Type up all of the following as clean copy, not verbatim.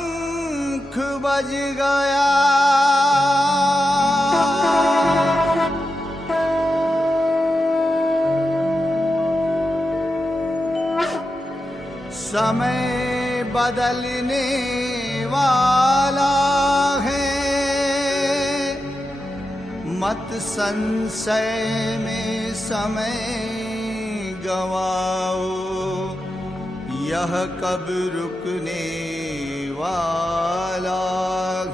शंख बज गया, समय बदलने वाला है, मत संशय में समय गवाओ, यह कब रुकने वाला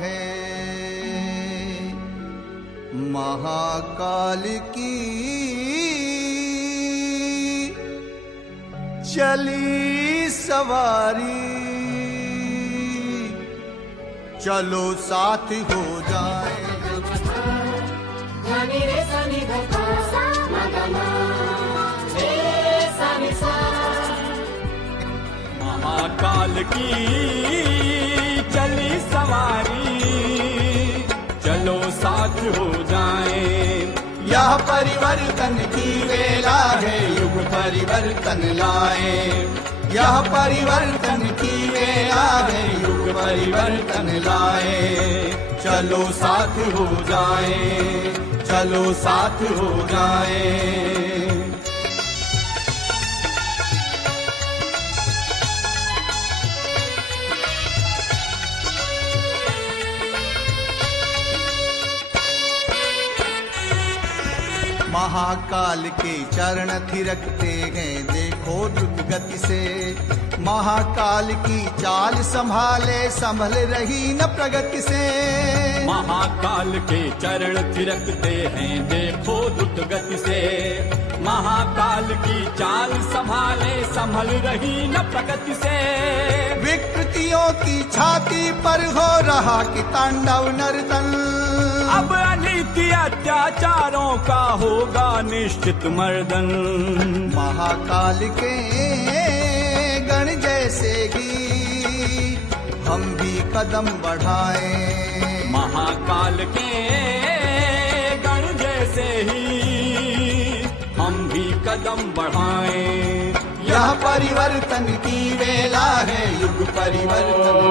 है। महाकाल की चली सवारी, चलो साथ हो जाए। महाकाल की चली सवारी, चलो साथ हो जाए। यह परिवर्तन की वेला है, युग परिवर्तन लाए। यह परिवर्तन की वेला है, युग परिवर्तन लाए। चलो साथ हो जाए, चलो साथ हो जाए। महाकाल के चरण थिरकते हैं देखो द्रुत गति से, महाकाल की चाल संभाले संभल रही न प्रगति से। महाकाल के चरण थिरकते हैं देखो द्रुत गति से, महाकाल की चाल संभाले संभल रही न प्रगति से। विकृतियों की छाती पर हो रहा कि तांडव नर्तन, अब अनीति अत्याचारों का होगा निश्चित मर्दन। महाकाल के गण जैसे ही हम भी कदम बढ़ाएं, महाकाल के गण जैसे ही हम भी कदम बढ़ाएं। यह परिवर्तन की वेला है, युग परिवर्तन।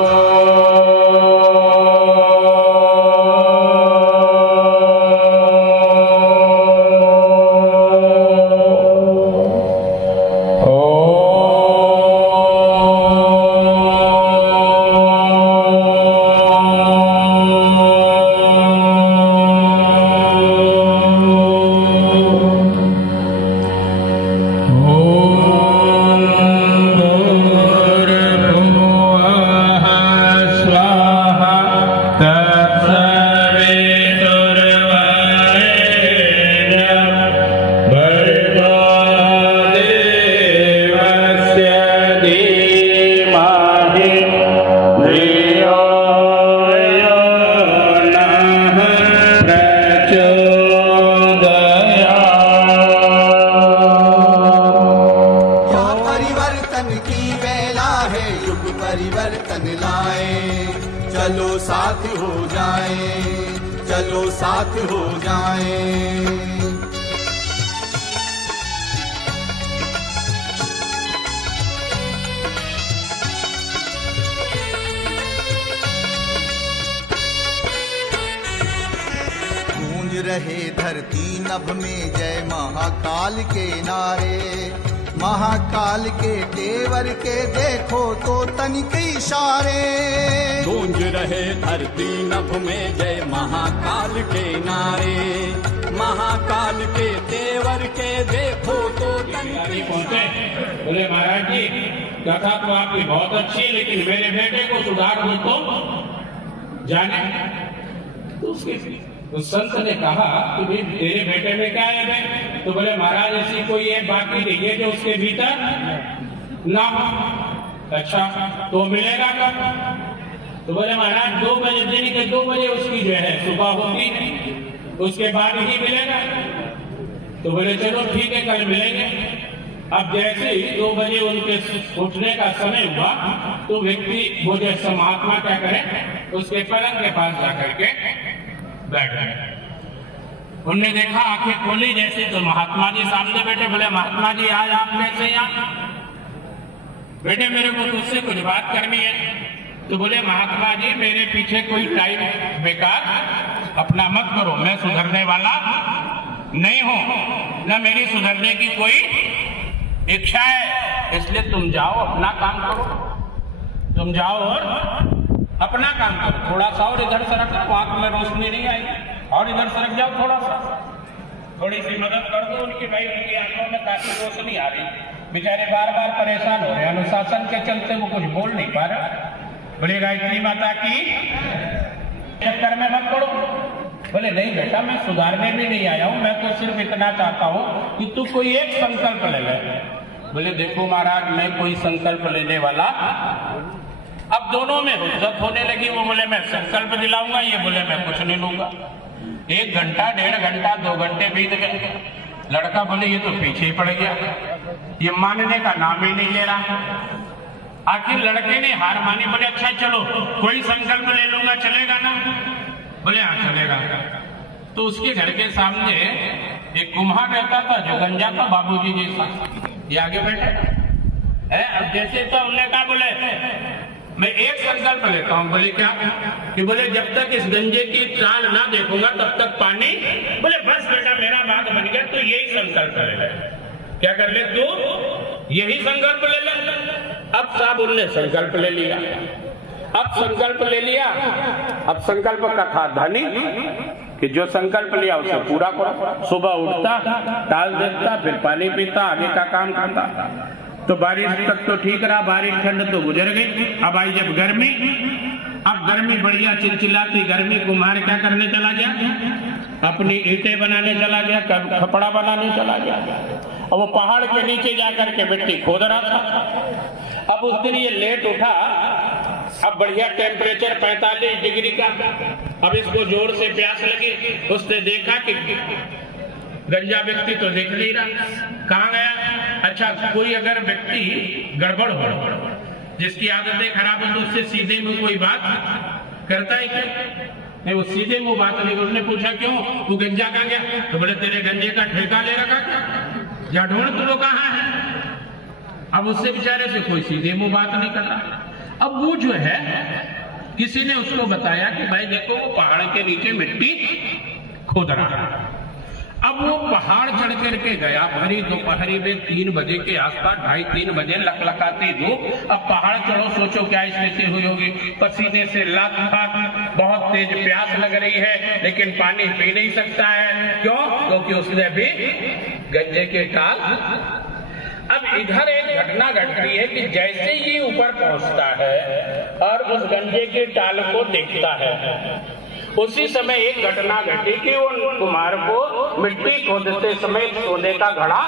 परिवर्तन लाए, चलो साथ हो जाए, चलो साथ हो जाए। गूंज रहे धरती नभ में जय महाकाल के नारे, महाकाल के तेवर के देखो तो तनिक इशारे। गूंज रहे धरती नभ में जय महाकाल के नारे, महाकाल के तेवर के देखो तो तनिक पहुंचे। बोले महाराज जी कथा तो आपकी बहुत अच्छी है, लेकिन मेरे बेटे को सुधार दो तो जाने। तो उसके उस संत ने कहा कि तेरे बेटे में क्या है? तो बोले महाराज ऐसी कोई एक बाकी नहीं है जो उसके भीतर ना हो। अच्छा तो मिलेगा कब? तो बोले महाराज 2 बजे, दिन के 2 बजे उसकी जो है सुबह होती है, उसके बाद ही मिलेगा। तो बोले चलो ठीक है कल मिलेंगे। अब जैसे ही 2 बजे उनके उठने का समय हुआ तो व्यक्ति वो जैसा महात्मा क्या करे, उसके पलंग के पास जाकर के बैठ गए। उनने देखा आंखें खोली जैसे तो महात्मा जी सामने बैठे। बोले महात्मा जी आज आप कैसे यहाँ? बेटे मेरे को तुझसे कुछ बात करनी है। तो बोले महात्मा जी मेरे पीछे कोई टाइम बेकार अपना मत करो, मैं सुधरने वाला नहीं हूं, न मेरी सुधरने की कोई इच्छा है, इसलिए तुम जाओ अपना काम करो, तुम जाओ और अपना काम करो। थोड़ा सा और इधर सरक जाओ, आंख में रोशनी नहीं आई, और इधर सरक जाओ थोड़ा सा, थोड़ी सी मदद कर दो उनकी, भाई उनकी आंखों में काफी रोशनी आ रही, बेचारे बार बार परेशान हो रहे, अनुशासन के चलते वो कुछ बोल नहीं पा रहे। बोले गायत्री माता की चक्कर में मत पड़ो। बोले नहीं बेटा, मैं सुधारने भी नहीं आया हूं, मैं तो सिर्फ इतना चाहता हूं कि तू कोई एक संकल्प ले ले। बोले देखो महाराज, मैं कोई संकल्प लेने वाला, अब दोनों में हुज्जत होने लगी। वो बोले मैं संकल्प दिलाऊंगा, ये बोले मैं कुछ नहीं लूंगा। 1 घंटा, 1.5 घंटा, 2 घंटे बीत गए। लड़का बोले ये तो पीछे ही पड़ गया, ये मानने का नाम ही नहीं ले रहा। आखिर लड़के ने हार मानी। बोले अच्छा चलो कोई संकल्प ले लूंगा, चलेगा ना? बोले हाँ चलेगा। तो उसके घर के सामने एक कुम्हार रहता था जो गंजा था, बाबूजी जैसा, ये आगे बैठे है। अब जैसे तो उन्होंने कहा बोले मैं एक संकल्प लेता हूँ। बोले क्या? कि बोले जब तक इस गंजे की चाल ना देखूंगा तब तक पानी। बोले बस बेटा मेरा बात बन गया, तो यही संकल्प ले ले। क्या कर ले तू? यही संकल्प ले ले। अब साहब उनने संकल्प ले लिया। अब संकल्प ले लिया, अब संकल्प का था धनी कि जो संकल्प लिया उसे पूरा करो। सुबह उठता, टाल देता, फिर पानी पीता, आगे का काम करता। तो बारिश तक तो ठीक रहा, बारिश ठंड तो गुजर गई। अब आई जब गर्मी, अब गर्मी बढ़िया चिलचिलाती गर्मी, कुम्हार क्या करने चला गया? अपनी ईंटें बनाने चला गया, खपड़ा बनाने चला गया। और वो पहाड़ के नीचे जाकर के मिट्टी खोद रहा था। अब उस दिन ये लेट उठा, अब बढ़िया टेम्परेचर 45 डिग्री का। अब इसको जोर से प्यास लगी, उसने देखा कि गंजा व्यक्ति तो दिख नहीं रहा, कहाँ गया? अच्छा कोई अगर व्यक्ति गड़बड़ हो, जिसकी आदतें खराब हो, तो उससे सीधे में कोई बात करता है क्या? नहीं, वो सीधे मुंह बात नहीं। उसने पूछा क्यों? वो गंजा कहाँ गया? तो बोले तेरे गंजे का ठेका ले रखा क्या? या ढूंढ तू लोग कहाँ है? अब उससे बेचारे से कोई सीधे मुंह बात नहीं कर रहा। अब वो जो है किसी ने उसको बताया कि भाई देखो वो पहाड़ के नीचे मिट्टी खोद रहा है। अब वो पहाड़ चढ़ करके गया, भरी दोपहरी में 3 बजे के आसपास, 2:30-3 बजे लकलकाती धूप। अब पहाड़ चढ़ो, सोचो क्या स्थिति हुई होगी। पसीने से लथपथ, बहुत तेज प्यास लग रही है, लेकिन पानी पी नहीं सकता है। क्यों? क्योंकि उसने भी गंजे के टाल। अब इधर एक घटना घट रही है कि जैसे ही ऊपर पहुंचता है और उस गंजे के टाल को देखता है, उसी समय एक घटना घटी कि उन कुम्हार को मिट्टी खोदते समय सोने का घड़ा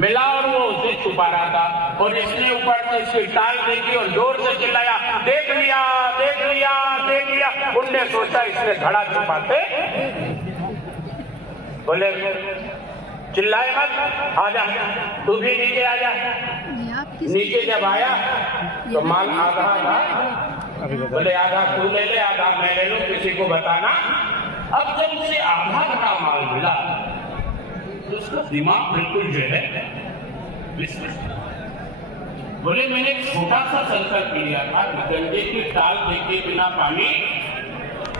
मिला और वो उसे छुपा रहा था। और इसने ऊपर से इसकी टाल देखी और जोर से चिल्लाया, देख लिया, देख लिया, देख लिया। उनने सोचा इसने घड़ा छुपाते। बोले चिल्लाए मत, आजा तू भी नीचे आ जा। नीचे जब आया तो माल आधा था। बोले आधा तू ले ले, आधा मैं ले लूं, किसी को बताना। अब जब उसे आधा घड़ा माल मिला तो उसका दिमाग बिल्कुल जो है बोले मैंने एक छोटा सा संकल्प लिया था, गंजे की टाल देखे बिना पानी।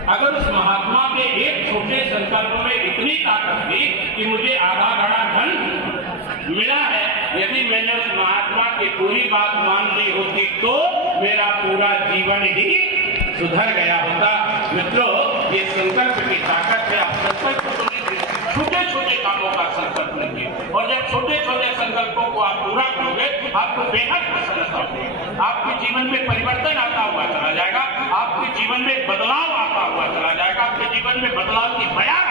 अगर उस महात्मा के एक छोटे संकल्प में इतनी ताकत थी कि मुझे आधा घड़ा धन मिला है, यदि मैंने उस महात्मा की पूरी बात मान ली होती तो मेरा पूरा जीवन ही सुधर गया होता। मित्रों, ये संकल्प की ताकत है। आप संकल्प छोटे छोटे कामों का संकल्प लेंगे, और जब छोटे छोटे संकल्पों को आप पूरा करोगे आपको बेहद प्रसन्नता होगी। आपके जीवन में परिवर्तन आता हुआ चला जाएगा, आपके जीवन में बदलाव आता हुआ चला जाएगा, आपके जीवन में बदलाव की बयान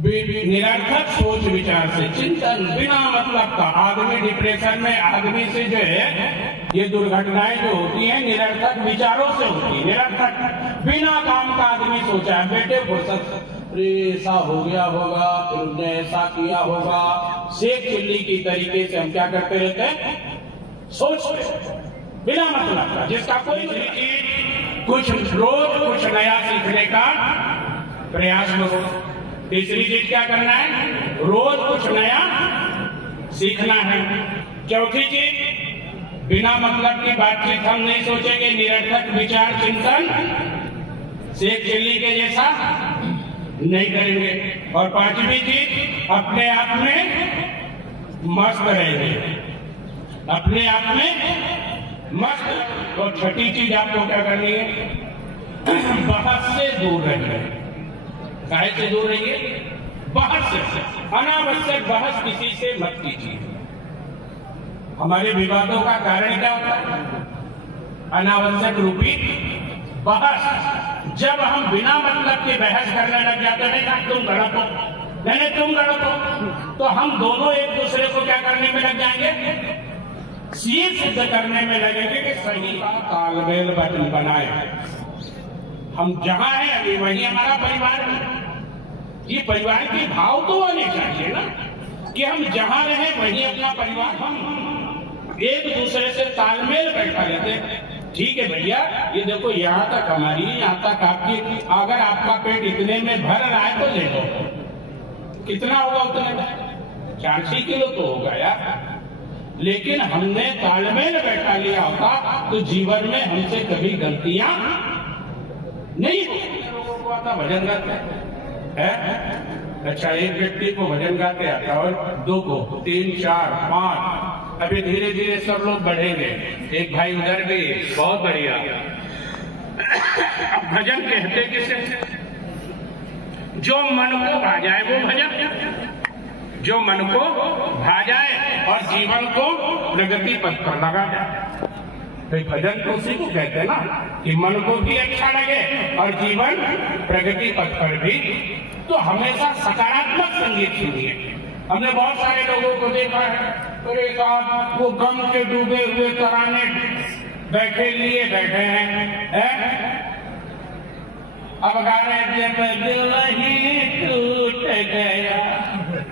निरर्थक सोच विचार से, चिंतन बिना मतलब का। आदमी डिप्रेशन में, आदमी से जो है ये दुर्घटनाएं जो होती हैं निरर्थक विचारों से होती है। निरर्थक बिना काम का आदमी सोचा है, बेटे फुर्सत ऐसा हो गया होगा, फिर उसने ऐसा किया होगा। शेख चिल्ली की तरीके से हम क्या करते रहते हैं? सोचते बिना मतलब का, जिसका कोई कुछ रोज कुछ नया सीखने का प्रयास करो। तीसरी चीज क्या करना है? रोज कुछ नया सीखना है। चौथी चीज बिना मतलब की बातचीत हम नहीं सोचेंगे, निरर्थक विचार चिंतन शेख चिल्ली के जैसा नहीं करेंगे। और पांचवी चीज, अपने आप में मस्त रहेंगे, अपने आप में मस्त। और छठी चीज आपको क्या करनी है, बहस से दूर रहिए। काहे से दूर रहिए? बहस से। अनावश्यक बहस किसी से मत कीजिए। हमारे विवादों का कारण क्या होता है? अनावश्यक रूपी बहस। जब हम बिना मतलब के बहस करने लग जाते हैं ना, तुम गलत हो, नहीं तुम गलत हो, तो हम दोनों एक दूसरे को क्या करने में लग जाएंगे? ये सिद्ध करने में लगेंगे कि सही का तालमेल बनाए। हम जहां हैं अभी वही हमारा परिवार है। ये परिवार के भाव तो आने चाहिए ना, कि हम जहां रहे वही अपना परिवार। हम एक दूसरे से तालमेल बैठा लेते हैं। ठीक है भैया, ये देखो यहाँ तक हमारी, यहाँ तक आपकी, अगर आपका पेट इतने में भर रहा है तो ले लो। कितना होगा उतने में? 4-6 किलो तो होगा यार। लेकिन हमने तालमेल बैठा लिया होता तो जीवन में हमसे कभी गलतियां नहीं होती। लोगों को आता भजन गाते हैं, अच्छा एक व्यक्ति को भजन गाते आता और 2 को 3, 4, 5, अभी धीरे धीरे सब लोग बढ़ेंगे। एक भाई उधर भी बहुत बढ़िया। भजन कहते किसे? जो मन को भा जाए वो भजन, जो मन को भा जाए और जीवन को प्रगति पथ पर लगा जाए। तो भजन तो उसी को कहते हैं ना, कि मन को भी अच्छा लगे और जीवन प्रगति पथ पर भी। तो हमेशा सकारात्मक संगीत सुनिए। हमने बहुत सारे लोगों को देखा है, अरे साहब वो गम के डूबे हुए तराने बैठे लिए बैठे हैं, अब गा रहे जब दिल ही टूट गया,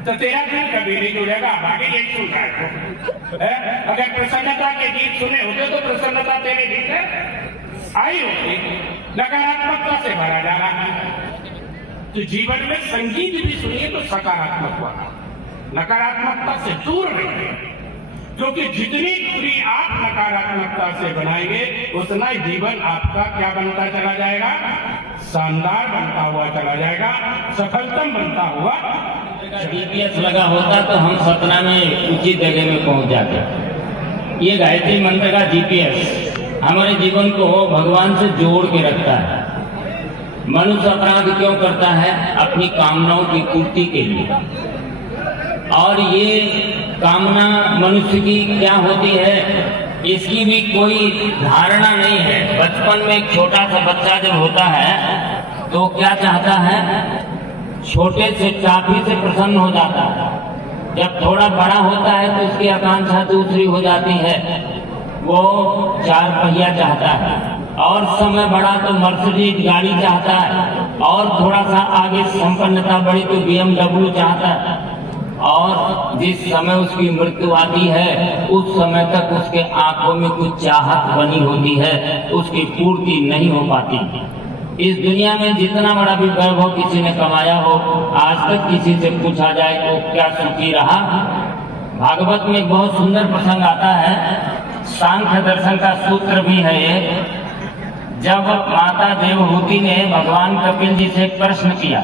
तो तेरा दिल कभी नहीं जुड़ेगा। आगे यही सुनता है। अगर प्रसन्नता के गीत सुने होते तो प्रसन्नता तेरे भीतर आई होती। नकारात्मकता से भरा जा रहा है। तो जीवन में संगीत भी सुनिए तो सकारात्मक हुआ, नकारात्मकता से दूर रहिए। क्योंकि जितनी दूरी आप नकारात्मकता से बनाएंगे उतना ही जीवन आपका क्या बनता चला जाएगा? शानदार बनता हुआ चला जाएगा, सफलतम बनता हुआ। GPS लगा होता तो हम सतना में उचित जगह में पहुंच जाते। ये गायत्री मंत्र का GPS हमारे जीवन को भगवान से जोड़ के रखता है। मनुष्य अपराध क्यों करता है? अपनी कामनाओं की पूर्ति के लिए। और ये कामना मनुष्य की क्या होती है, इसकी भी कोई धारणा नहीं है। बचपन में एक छोटा सा बच्चा जब होता है तो क्या चाहता है? छोटे से चाबी से प्रसन्न हो जाता है। जब थोड़ा बड़ा होता है तो उसकी आकांक्षा दूसरी हो जाती है, वो 4 पहिया चाहता है। और समय बढ़ा तो मर्सिडीज गाड़ी चाहता है। और थोड़ा सा आगे संपन्नता बढ़ी तो BMW चाहता है। और जिस समय उसकी मृत्यु आती है उस समय तक उसके आंखों में कुछ चाहत बनी होती है, उसकी पूर्ति नहीं हो पाती। इस दुनिया में जितना बड़ा भी वैभव किसी ने कमाया हो, आज तक किसी से पूछा जाए तो क्या सुखी रहा? भागवत में एक बहुत सुंदर प्रसंग आता है, सांख्य दर्शन का सूत्र भी है ये। जब माता देवहूति ने भगवान कपिल जी से एक प्रश्न किया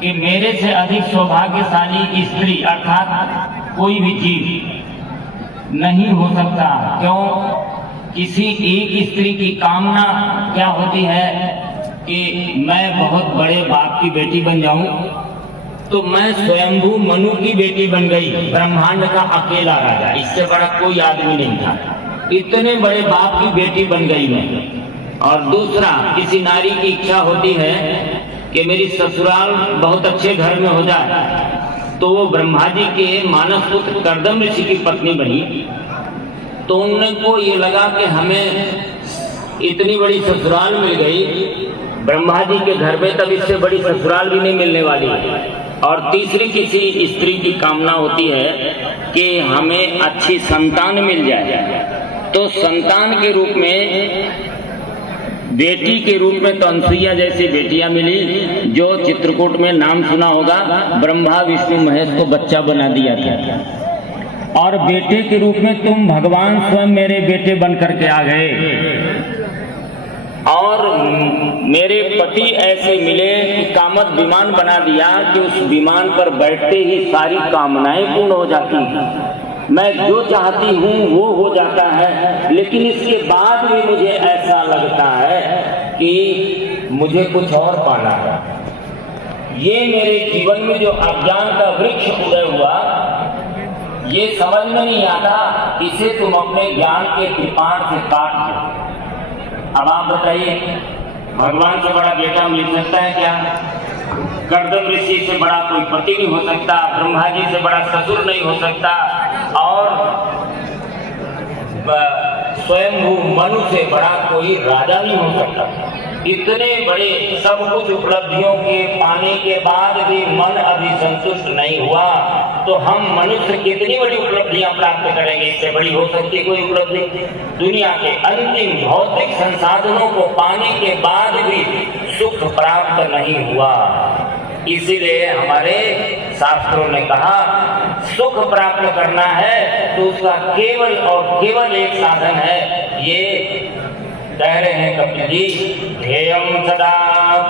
कि मेरे से अधिक सौभाग्यशाली स्त्री अर्थात कोई भी जीव नहीं हो सकता, क्यों? किसी एक स्त्री की कामना क्या होती है कि मैं बहुत बड़े बाप की बेटी बन जाऊं, तो मैं स्वयंभू मनु की बेटी बन गई, ब्रह्मांड का अकेला राजा, इससे बड़ा कोई आदमी नहीं था, इतने बड़े बाप की बेटी बन गई मैं। और दूसरा, किसी नारी की इच्छा होती है कि मेरी ससुराल बहुत अच्छे घर में हो जाए, तो वो ब्रह्मा जी के मानस पुत्र कर्दम ऋषि की पत्नी बनी। तो उनको ये लगा कि हमें इतनी बड़ी ससुराल मिल गई, ब्रह्मा जी के घर में तब इससे बड़ी ससुराल भी नहीं मिलने वाली। और तीसरी किसी स्त्री की कामना होती है कि हमें अच्छी संतान मिल जाए, तो संतान के रूप में बेटी के रूप में तो अनसुईया जैसी बेटियां मिली, जो चित्रकूट में नाम सुना होगा, ब्रह्मा विष्णु महेश को बच्चा बना दिया था। और बेटे के रूप में तुम भगवान स्वयं मेरे बेटे बन करके आ गए और मेरे पति ऐसे मिले कि कामत विमान बना दिया कि उस विमान पर बैठते ही सारी कामनाएं पूर्ण हो जाती हैं। मैं जो चाहती हूँ वो हो जाता है, लेकिन इसके बाद भी मुझे ऐसा लगता है कि मुझे कुछ और पाना है। ये मेरे जीवन में जो अज्ञान का वृक्ष उदय हुआ, ये समझ में नहीं आता, इसे तुम अपने ज्ञान के कृपाण से काट दो। अब आप बताइए, भगवान से बड़ा बेटा मिल सकता है क्या? गर्दन ऋषि से बड़ा कोई पति नहीं हो सकता, ब्रह्मा जी से बड़ा ससुर नहीं हो सकता, और स्वयं मनु से बड़ा कोई राजा नहीं हो सकता। इतने बड़े सब कुछ उपलब्धियों के पाने के बाद भी मन अभी संतुष्ट नहीं हुआ, तो हम मनुष्य कितनी बड़ी उपलब्धियां प्राप्त करेंगे? इससे बड़ी हो सकती कोई उपलब्धि? दुनिया के अंतिम भौतिक संसाधनों को पाने के बाद भी सुख प्राप्त नहीं हुआ। इसीलिए हमारे शास्त्रों ने कहा, सुख प्राप्त करना है तो उसका केवल और केवल एक साधन है। ये कह रहे हैं कपिल जी, ध्येयं सदा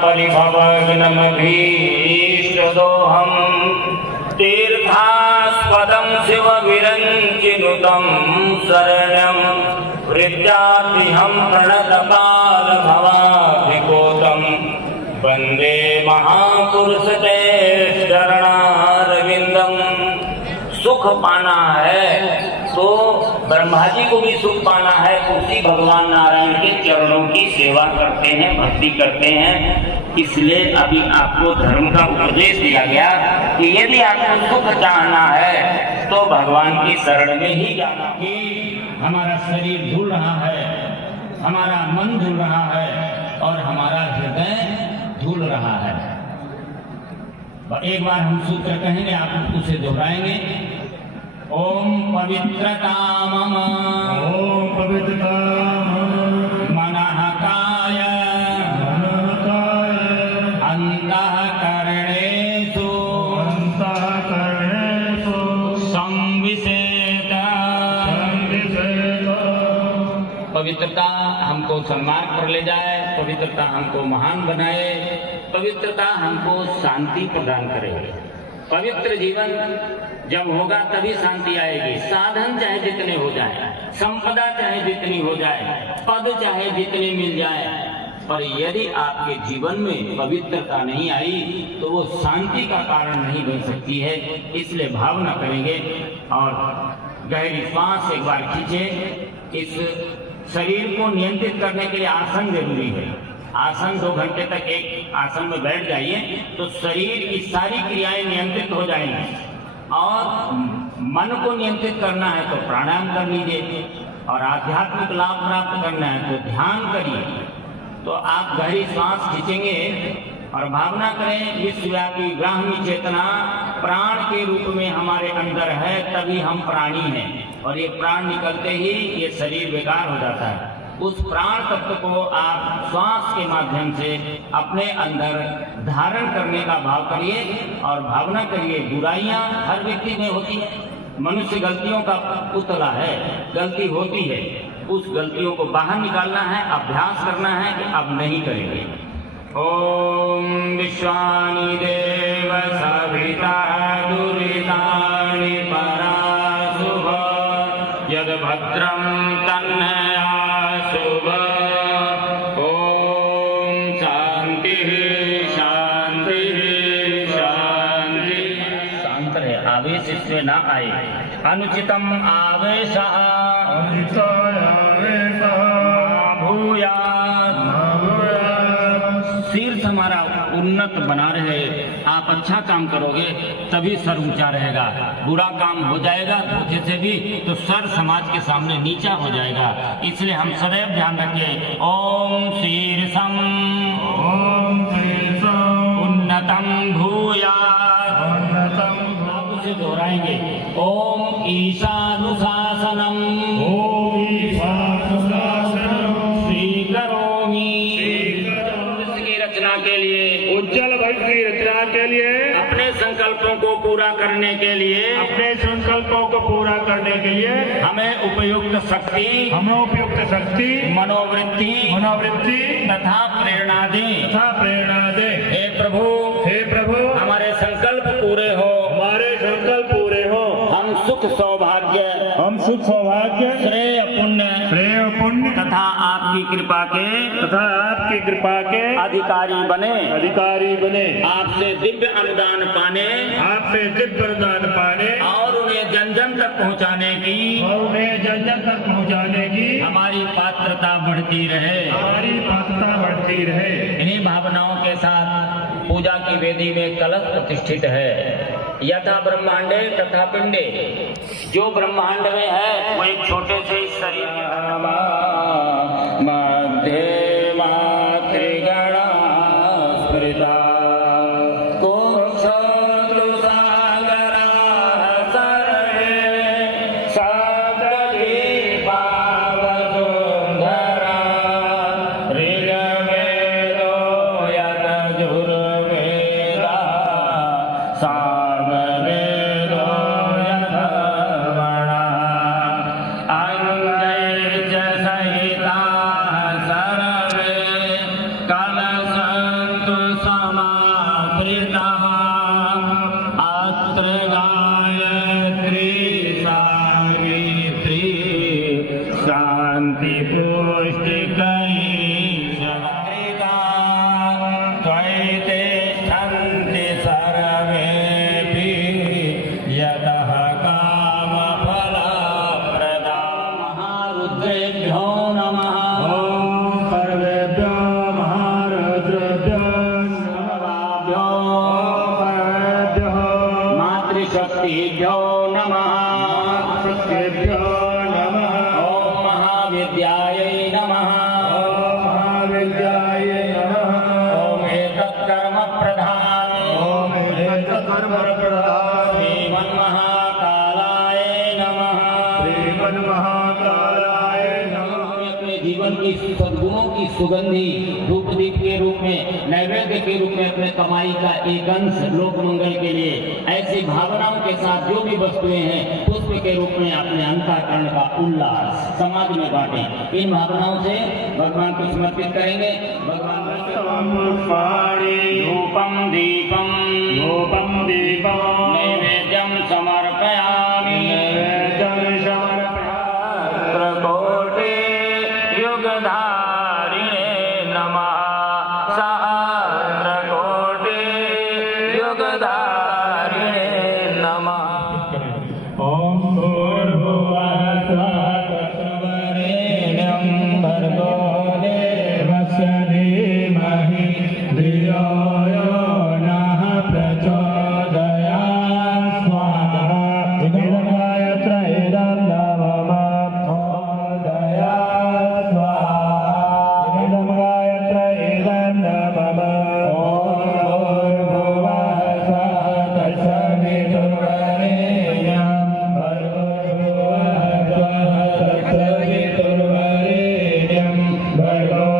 परिभवग्नम भीष्टदोहम तीर्थास्पदं शिव विरञ्चिनुतं शरणं वृद्धातिहं प्रणतपाल भवाभिकोतं वन्दे महापुरुष ते शरणारविन्दम्। सुख पाना है तो ब्रह्मा जी को भी सुख पाना है, उसी भगवान नारायण के चरणों की सेवा करते हैं, भक्ति करते हैं। इसलिए अभी आपको धर्म का उपदेश दिया गया कि यदि आपको सुख चाहना है तो भगवान की शरण में ही जाना। कि हमारा शरीर झूल रहा है, हमारा मन झूल रहा है और हमारा हृदय झूल रहा है। एक बार हम सूत्र कहेंगे, आप उसे दोहराएंगे। ओम पवित्रता मम, ओम पवित्रता मनः काय अंतःकरणेषु संविशेत। पवित्रता हमको सन्मार्ग पर ले जाए, पवित्रता हमको महान बनाए, पवित्रता हमको शांति प्रदान करेगी। पवित्र जीवन जब होगा तभी शांति आएगी। साधन चाहे जितने हो जाए, संपदा चाहे जितनी हो जाए, पद चाहे जितने मिल जाए, पर यदि आपके जीवन में पवित्रता नहीं आई तो वो शांति का कारण नहीं बन सकती है। इसलिए भावना करेंगे और गहरी सांस एक बार खींचे। इस शरीर को नियंत्रित करने के लिए आसन जरूरी है। आसन 2 घंटे तक एक आसन में बैठ जाइए तो शरीर की सारी क्रियाएं नियंत्रित हो जाएंगी। और मन को नियंत्रित करना है तो प्राणायाम कर लीजिए, और आध्यात्मिक लाभ प्राप्त करना है तो ध्यान करिए। तो आप गहरी सांस खींचेंगे और भावना करें, विश्वव्यापी ब्राह्मी चेतना प्राण के रूप में हमारे अंदर है, तभी हम प्राणी हैं। और ये प्राण निकलते ही ये शरीर बेकार हो जाता है। उस प्राण तत्व को आप श्वास के माध्यम से अपने अंदर धारण करने का भाव करिए और भावना करिए। बुराइयां हर व्यक्ति में होती है, मनुष्य गलतियों का पुतला है, गलती होती है। उस गलतियों को बाहर निकालना है, अभ्यास करना है कि अब नहीं करेंगे। ओम विश्वानि देव सविता दुरितानि पराशुभ यद भद्रं तन्नयाशुभ। ओम शांति शांति शांति। शांत रहे, आवेश इसमें ना आए। अनुचितम आवेश शीर्ष हमारा उन्नत बना रहे। आप अच्छा काम करोगे तभी सर ऊंचा रहेगा, बुरा काम हो जाएगा धोखे से भी तो सर समाज के सामने नीचा हो जाएगा। इसलिए हम सदैव ध्यान रखें। ओम शीर्षम उन्नतम भूयात्। आप उसे दोहराएंगे। ओम ईशानुशासनम स्वीकरोमि। के लिए, उज्जवल भविष्य की रचना के लिए अपने संकल्पों को पूरा करने के लिए अपने संकल्पों को पूरा करने के लिए हमें उपयुक्त शक्ति, हमें उपयुक्त शक्ति, मनोवृत्ति तथा प्रेरणा दे। हे प्रभु हमारे संकल्प पूरे हो, हमारे संकल्प पूरे हो, हम सुख सौभाग्य, श्रेय पुण्य तथा आपकी कृपा के अधिकारी बने, आपसे दिव्य अनुदान पाने और उन्हें जन जन तक पहुँचाने की हमारी पात्रता बढ़ती रहे। इन्हीं भावनाओं के साथ पूजा की वेदी में कलश प्रतिष्ठित है। यथा ब्रह्मांडे तथा पिंडे, जो ब्रह्मांड में है वो एक छोटे से शरीर मध्य मातृगणा स्मृता शांति पुष्टि शांति सर्वेपि यतः काम फल प्रदा। महारुद्रेभ्यो नमः। ओम सर्वेभ्यो महारुद्रेभ्यो नमः। मातृशक्तिभ्यो नमः। ओम महाविद्यायै नमः। ओम एतत्कर्म प्रधान श्रीमन्महाकालाय नमः। अपने जीवन की सद्गुणों की सुगंधी धूपदीप के रूप में, नैवेद्य के रूप में अपने कमाई का एक अंश लोक मंगल के लिए ऐसी भावनाओं के साथ जो भी वस्तुएं हैं पुष्प के रूप में अपने अंतःकरण का उल्लास समाज में बांटें। इन भावनाओं से भगवान को समर्पित करेंगे। भगवान धूपम दीपम नैवेद्यम समर्पयामि। त्रकोटे युगधारिणे नमः। सहस्रकोटि युगधारिणे नमः। ओम भूर्भुवः तत्सवितुर्वरेण्यं भर्गो देवस्य धीमहि धियो यो नः प्रचोदयात्। स्वाहा इदं गायत्री इदं नमः ओदयात्। स्वाहा इदं गायत्री इदं नमः। ओम भूर्भुवः तत्सवितुर्वरेण्यं भर्गो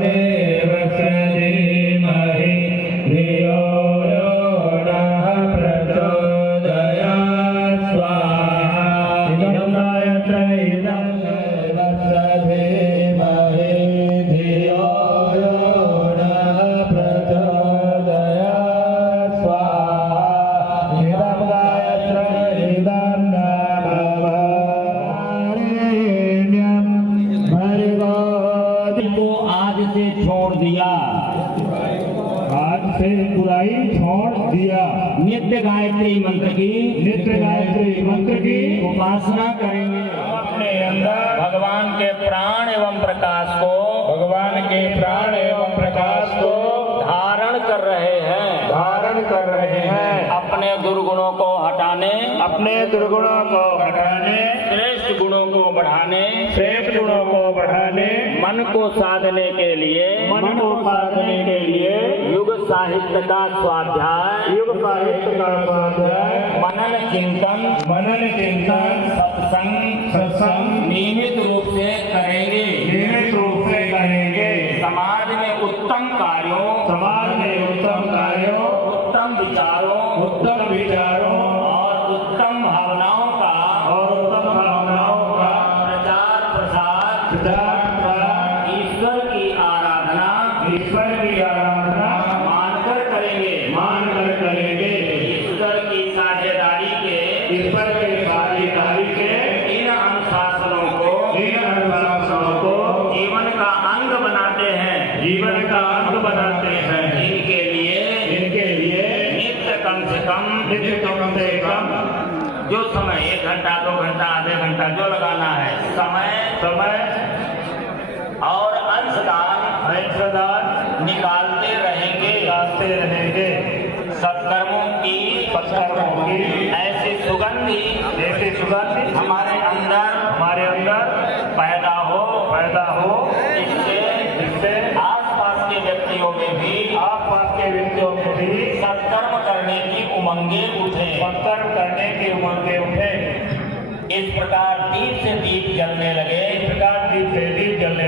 देवस्य धीमहि धियो यो नः प्रचोदयात्। स्वाहा इदं गायत्री इदं देवस्य धीमहि धियो यो नः प्रचोदयात्। स्वाहा इदं गायत्री इदं नमः। भर्गो को आज से छोड़ दिया, आज से बुराई छोड़ दिया। नित्य गायत्री मंत्र की उपासना करेंगे। अपने अंदर भगवान के प्राण एवं प्रकाश को धारण कर रहे हैं। अपने दुर्गुणों को हटाने, श्रेष्ठ गुणों को बढ़ाने, मन को साधने के लिए युग साहित्य का स्वाध्याय, मनन चिंतन सत्संग नियमित रूप से करेंगे। समाज में उत्तम कार्यों, उत्तम विचारों उत्तम विचारों और उत्तम भावनाओं का प्रचार प्रसार ईश्वर की आराधना मानकर करेंगे। ईश्वर की साझेदारी के इन अनुशासनों को जीवन का अंग बनाते हैं। इनके लिए नित्य कम से कम जो समय 1 घंटा 2 घंटा आधे घंटा जो लगाना है समय और अंशदान निकालते रहेंगे। सत्कर्मों की ऐसी सुगंधी हमारे अंदर पैदा हो इससे आसपास के व्यक्तियों में भी सत्कर्म करने की उमंगे उठे। इस प्रकार दीप से दीप जलने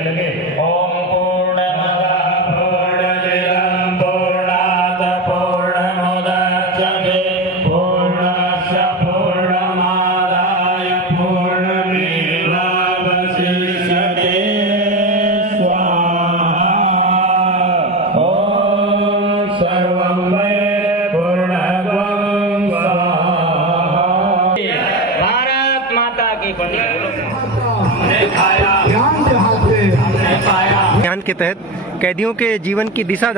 लगे। ओम पूर्णमदः पूर्णमिदं पूर्णात् पूर्णमुदच्यते पूर्णस्य पूर्णमादाय पूर्णमेवावशिष्यते। स्वाहा। ओम सर्वं वै पूर्णत्वं स्वाहा। भारत माता की जय। अभियान के तहत कैदियों के जीवन की दिशा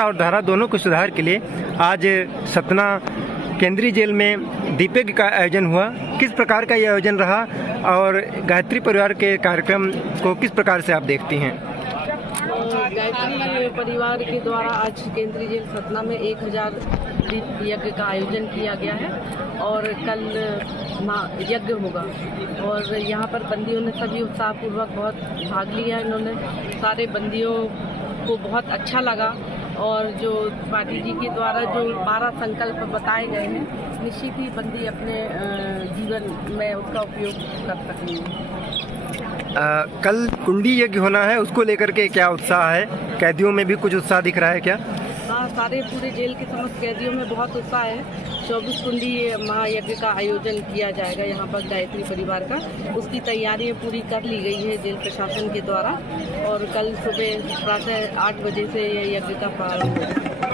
और धारा दोनों के सुधार के लिए आज सतना केंद्रीय जेल में दीपयज्ञ का आयोजन हुआ। किस प्रकार का यह आयोजन रहा और गायत्री परिवार के कार्यक्रम को किस प्रकार से आप देखती हैं? गायत्री परिवार के द्वारा आज केंद्रीय जेल सतना में 1000 दीप यज्ञ का आयोजन किया गया है और कल यज्ञ होगा और यहाँ पर बंदियों ने सभी उत्साहपूर्वक बहुत भाग लिया। इन्होंने सारे बंदियों को बहुत अच्छा लगा और जो पार्टी जी के द्वारा जो 12 संकल्प बताए गए हैं निश्चित ही बंदी अपने जीवन में उसका उपयोग कर सकेंगे। कल कुंडी यज्ञ होना है, उसको लेकर के क्या उत्साह है? कैदियों में भी कुछ उत्साह दिख रहा है क्या? हाँ, सारे पूरे जेल के समस्त कैदियों में बहुत उत्साह है। 24 कुंडी महायज्ञ का आयोजन किया जाएगा यहाँ पर गायत्री परिवार का। उसकी तैयारियां पूरी कर ली गई है जेल प्रशासन के द्वारा और कल सुबह प्रातः 8 बजे से यह यज्ञ का प्रारंभ होगा।